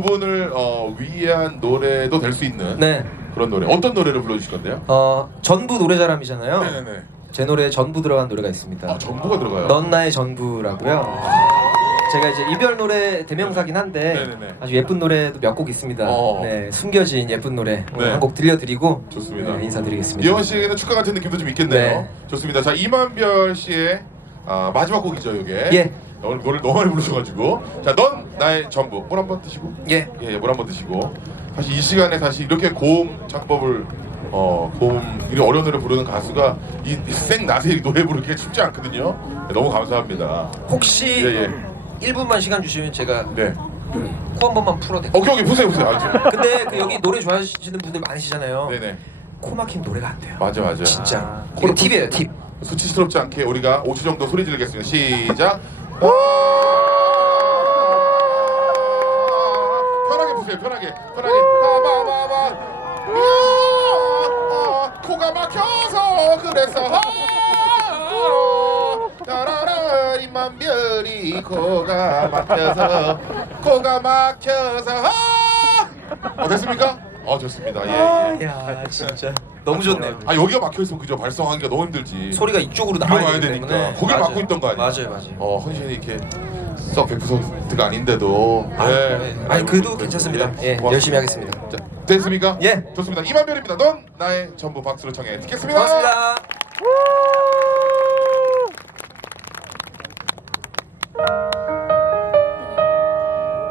두 분을 어, 위한 노래도 될 수 있는 네. 그런 노래. 어떤 노래를 불러주실 건데요? 어 전부 노래자람이잖아요. 네네네. 제 노래에 전부 들어간 노래가 있습니다. 아 전부가 들어가요. 넌 나의 전부라고요. 제가 이제 이별 노래 대명사긴 한데 네네네. 아주 예쁜 노래도 몇 곡 있습니다. 어. 네, 숨겨진 예쁜 노래 오늘 네. 한 곡 들려드리고 좋습니다. 네, 인사드리겠습니다. 이현 씨에게는 축가 같은 느낌도 좀 있겠네요. 네. 좋습니다. 자 이만별 씨의 아, 마지막 곡이죠, 이게. 예. 오늘 노래 너무 많이 부르셔가지고 자 넌 나의 전부 물 한 번 드시고 예. 예, 물 한 번 드시고 사실 이 시간에 사실 이렇게 고음 창법을 어 고음 이런 어려운 노래 부르는 가수가 이생 나세 노래 부르기가 쉽지 않거든요. 네, 너무 감사합니다. 혹시 예, 예. 1분만 시간 주시면 제가 네. 코 한 번만 풀어도 될까요? 오케이 오케이 보세요 보세요. 아, 지금. 근데 그 여기 노래 좋아하시는 분들 많으시잖아요. 네네. 코 막힌 노래가 안 돼요. 맞아 맞아. 진짜. 코를 이거 팁이에요, 팁. 수치스럽지 않게 우리가 5초 정도 소리 지르겠습니다. 시작. 편하게 보세요. 편하게. 편하게. 바바바바. 코가 막혀서 그래서 따라라 이만 별이 코가 막혀서 코가 막혀서 어 됐습니까? 어 좋습니다. 예. 예. 야, 진짜 너무 좋네요. 아 여기가 막혀 있으면 그죠 발성하기가 너무 힘들지. 소리가 이쪽으로 나와야 가야 되기 되니까. 때문에 거길 맞아요. 막고 있던 거 아니야? 맞아요, 맞아요. 어 헌신이 이렇게 썩 100%가 아닌데도 아, 네. 아니, 그래도 괜찮습니다. 예, 고맙습니다. 열심히 하겠습니다. 자, 됐습니까? 예. 좋습니다. 이만별입니다. 넌 나의 전부 박수로 청해 듣겠습니다. 고맙습니다.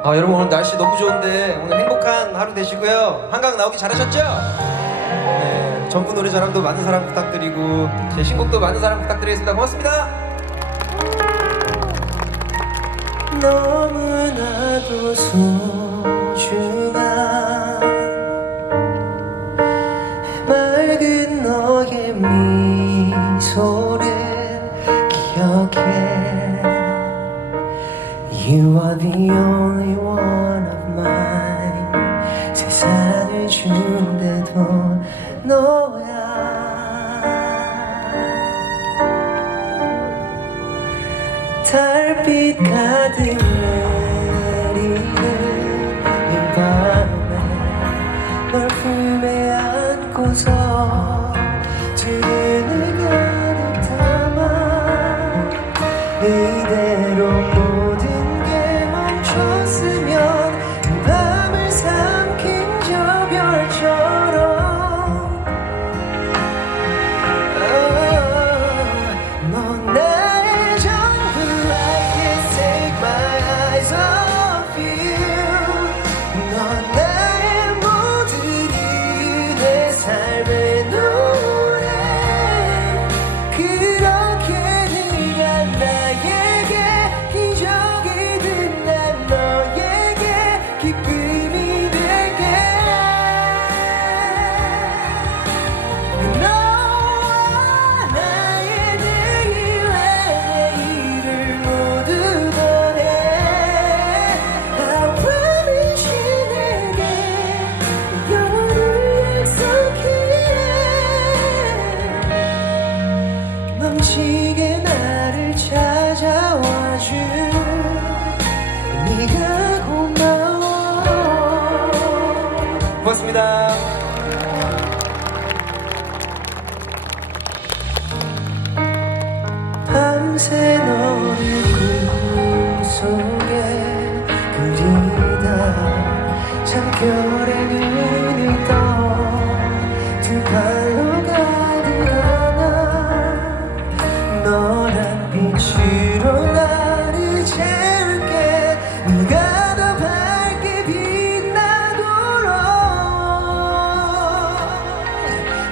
아 여러분 오늘 날씨 너무 좋은데 오늘 행복한 하루 되시고요. 한강 나오기 잘하셨죠? 네, 전부 노래 자랑도 많은 사랑 부탁드리고 제 신곡도 많은 사랑 부탁드리겠습니다. 고맙습니다. 너무나도 소중한 맑은 너의 미소를 기억해 You are the only one of mine 세상을 주는데도 너야 달빛 가득 내 고맙습니다. 밤새 너를 꿈속에 그리다 잠결에 눈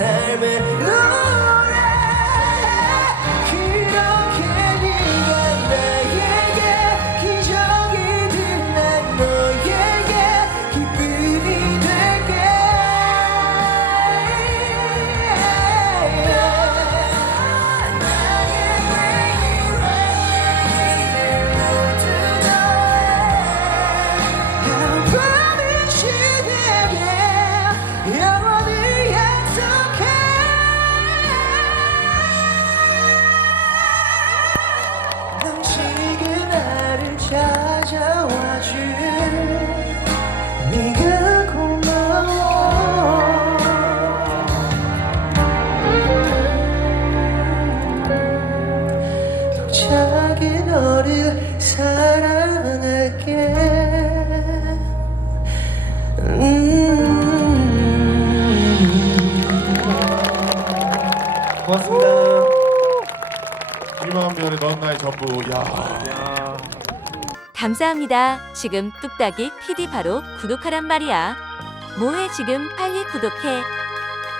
이유 내 너를 사랑할게 음. 고맙습니다. 이만면의 넌 나의 전부. 야. 감사합니다. 지금 뚝딱이 PD 바로 구독하란 말이야. 뭐해 지금 빨리 구독해.